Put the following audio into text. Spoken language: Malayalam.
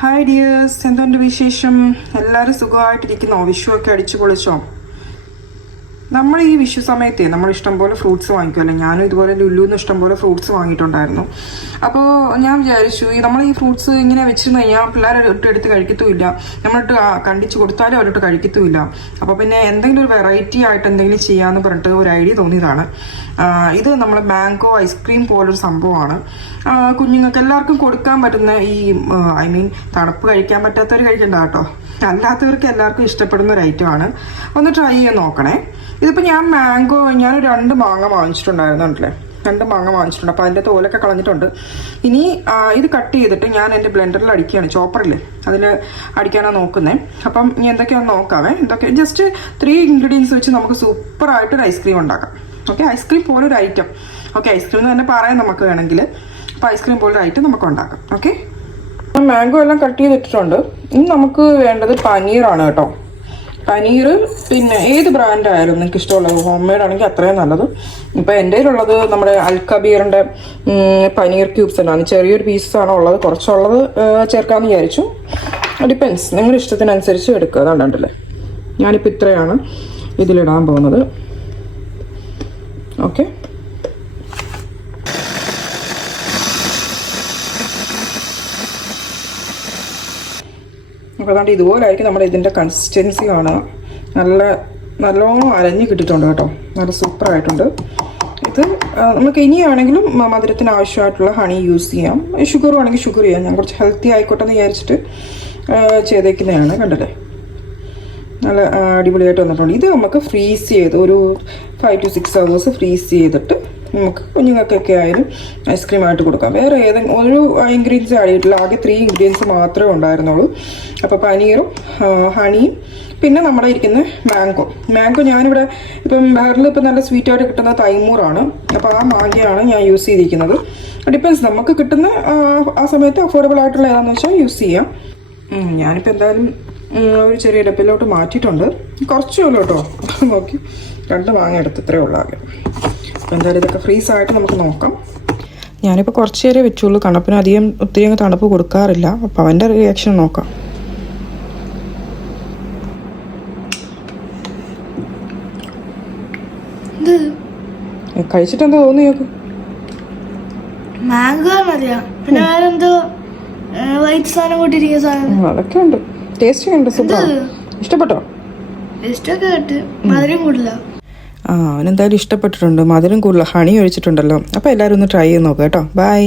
ഹായ് ഡിയേഴ്സ്, എന്തുകൊണ്ട് വിശേഷം? എല്ലാവരും സുഖമായിട്ടിരിക്കുന്നോ? വിഷുവൊക്കെ അടിച്ചു പൊളിച്ചോ? നമ്മൾ ഈ വിഷു സമയത്തെ നമ്മൾ ഇഷ്ടംപോലെ ഫ്രൂട്ട്സ് വാങ്ങിക്കുമല്ലോ. ഞാനും ഇതുപോലെ ലുലുന്ന് ഇഷ്ടംപോലെ ഫ്രൂട്ട്സ് വാങ്ങിയിട്ടുണ്ടായിരുന്നു. അപ്പോൾ ഞാൻ വിചാരിച്ചു നമ്മൾ ഈ ഫ്രൂട്ട്സ് ഇങ്ങനെ വെച്ചിരുന്ന് കഴിഞ്ഞാൽ പിള്ളേരെ എടുത്ത് കഴിക്കത്തുമില്ല, നമ്മളിട്ട് കണ്ടിച്ച് കൊടുത്താലും അവരിട്ട് കഴിക്കത്തുമില്ല. അപ്പോൾ പിന്നെ എന്തെങ്കിലും ഒരു വെറൈറ്റി ആയിട്ട് എന്തെങ്കിലും ചെയ്യാമെന്ന് പറഞ്ഞിട്ട് ഒരു ഐഡിയ തോന്നിയതാണ്. ഇത് നമ്മൾ മാംഗോ ഐസ്ക്രീം പോലൊരു സംഭവമാണ്. കുഞ്ഞുങ്ങൾക്ക് എല്ലാവർക്കും കൊടുക്കാൻ പറ്റുന്ന തണുപ്പ് കഴിക്കാൻ പറ്റാത്തവർ കഴിക്കണ്ട കേട്ടോ, അല്ലാത്തവർക്ക് എല്ലാവർക്കും ഇഷ്ടപ്പെടുന്ന ഒരു ഐറ്റമാണ്. ഒന്ന് ട്രൈ ചെയ്ത് നോക്കണേ. ഇതിപ്പോൾ ഞാൻ 2 മാങ്ങ വാങ്ങിച്ചിട്ടുണ്ടായിരുന്നുണ്ടല്ലേ, 2 മാങ്ങ വാങ്ങിച്ചിട്ടുണ്ട്. അപ്പോൾ അതിൻ്റെ തോലൊക്കെ കളഞ്ഞിട്ടുണ്ട്. ഇനി ഇത് കട്ട് ചെയ്തിട്ട് ഞാൻ എൻ്റെ ബ്ലെൻഡറിൽ അടിക്കുകയാണ്, ചോപ്പറിൽ അതിൽ അടിക്കാനാണ് നോക്കുന്നത്. അപ്പം ഇനി എന്തൊക്കെയാണെന്ന് നോക്കാവേ. എന്തൊക്കെ ജസ്റ്റ് 3 ഇൻഗ്രീഡിയൻസ് വെച്ച് നമുക്ക് സൂപ്പറായിട്ടൊരു ഐസ്ക്രീം ഉണ്ടാക്കാം. ഓക്കെ, ഐസ്ക്രീം പോലൊരു ഐറ്റം. ഓക്കെ, ഐസ്ക്രീം എന്ന് തന്നെ പറയാം നമുക്ക് വേണമെങ്കിൽ. അപ്പോൾ ഐസ്ക്രീം പോലൊരു ഐറ്റം നമുക്ക് ഉണ്ടാക്കാം. ഓക്കെ, മാംഗോ എല്ലാം കട്ട് ചെയ്തിട്ടുണ്ട്. ഇനി നമുക്ക് വേണ്ടത് പനീറാണ് കേട്ടോ. പനീർ പിന്നെ ഏത് ബ്രാൻഡായാലും നിങ്ങൾക്ക് ഇഷ്ടമുള്ളത്, ഹോം മെയ്ഡ് ആണെങ്കിൽ അത്രയും നല്ലത്. ഇപ്പോൾ എൻ്റെ കയ്യിലുള്ളത് നമ്മുടെ അൽക്കബീറിൻ്റെ പനീർ ക്യൂബ്സ് ആണ്. ചെറിയൊരു പീസാണ് ഉള്ളത്, കുറച്ചുള്ളത് ചേർക്കാമെന്ന് വിചാരിച്ചു. ഡിപ്പെൻസ്, നിങ്ങളുടെ ഇഷ്ടത്തിനനുസരിച്ച് എടുക്കുക. അതുകൊണ്ടല്ലേ ഞാനിപ്പോൾ ഇത്രയാണ് ഇതിലിടാൻ പോകുന്നത്. ഓക്കെ, അപ്പോൾ അതുകൊണ്ട് ഇതുപോലായിരിക്കും നമ്മുടെ ഇതിൻ്റെ കൺസിസ്റ്റൻസി കാണുക. നല്ലോണം അരഞ്ഞ് കിട്ടിയിട്ടുണ്ട് കേട്ടോ, നല്ല സൂപ്പറായിട്ടുണ്ട്. ഇത് നമുക്ക് ഇനിയാണെങ്കിലും മധുരത്തിന് ആവശ്യമായിട്ടുള്ള ഹണി യൂസ് ചെയ്യാം, ഷുഗർ വേണമെങ്കിൽ ഷുഗർ ചെയ്യാം. ഞാൻ കുറച്ച് ഹെൽത്തി ആയിക്കോട്ടെ എന്ന് വിചാരിച്ചിട്ട് ചെയ്തേക്കുന്നതാണ്. കണ്ടല്ലേ, നല്ല അടിപൊളിയായിട്ട് വന്നിട്ടുണ്ട്. ഇത് നമുക്ക് ഫ്രീസ് ചെയ്ത് ഒരു 5 to 6 hours ഫ്രീസ് ചെയ്തിട്ട് നമുക്ക് കുഞ്ഞുങ്ങൾക്കൊക്കെ ആയാലും ഐസ്ക്രീമായിട്ട് കൊടുക്കാം. വേറെ ഒരു ഇൻഗ്രീഡിയൻസ് ആഡ് ചെയ്തിട്ടില്ല, ആകെ 3 ഇൻഗ്രീഡിയൻസ് മാത്രമേ ഉണ്ടായിരുന്നുള്ളൂ. അപ്പോൾ പനീറും ഹണിയും പിന്നെ നമ്മുടെ ഇരിക്കുന്ന മാംഗോ ഞാനിവിടെ ഇപ്പം ബഹറിൽ ഇപ്പം നല്ല സ്വീറ്റായിട്ട് കിട്ടുന്ന തൈമൂറാണ്. അപ്പോൾ ആ മാങ്ങയാണ് ഞാൻ യൂസ് ചെയ്തിരിക്കുന്നത്. ഡിപ്പെൻസ്, നമുക്ക് കിട്ടുന്ന ആ സമയത്ത് അഫോർഡബിൾ ആയിട്ടുള്ള ഏതാണെന്ന് വെച്ചാൽ യൂസ് ചെയ്യാം. ഞാനിപ്പോൾ എന്തായാലും ഒരു ചെറിയ ഡപ്പിലോട്ട് മാറ്റിയിട്ടുണ്ട്. കുറച്ചേ ഉള്ളൂ കേട്ടോ, നോക്കി 2 മാങ്ങ എടുത്ത് ഇത്രയേ ഉള്ളൂ ആകെ. അപ്പോൾ എന്തായാലും ഇതൊക്കെ ഫ്രീസായിട്ട് നമുക്ക് നോക്കാം. ഞാനിപ്പോൾ കുറച്ച് നേരം വെച്ചുള്ളൂ, തണുപ്പിന് ഒത്തിരി അങ്ങ് തണുപ്പ് കൊടുക്കാറില്ല. അപ്പോൾ അവൻ്റെ റിയാക്ഷൻ നോക്കാം. കഴിച്ചിട്ട് എന്താ തോന്നി നോക്ക്? അതൊക്കെ ഉണ്ട്, ടേസ്റ്റ് ഉണ്ട്, സൂപ്പർ. ഇഷ്ടപ്പെട്ടോ? അവനെന്തായാലും ഇഷ്ടപ്പെട്ടിട്ടുണ്ട്. മധുരം കൂടുതൽ ഹണി ഒഴിച്ചിട്ടുണ്ടല്ലോ. അപ്പോൾ എല്ലാവരും ഒന്ന് ട്രൈ ചെയ്ത് നോക്കാം കേട്ടോ. ബൈ.